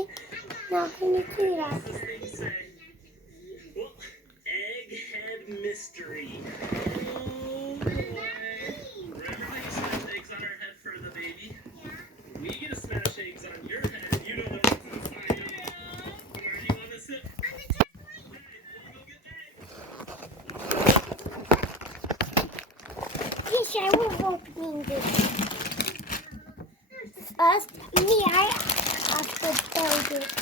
Okay. Not gonna do that. Well, egghead mystery. Oh boy. Remember how you smashed eggs on our head for the baby? Yeah. We get to smash eggs on your head. You don't know what's inside. Where do you want to sit? On the trampoline. Hey, we'll go get eggs. Yes, I will opening this. First, me, I have to build it.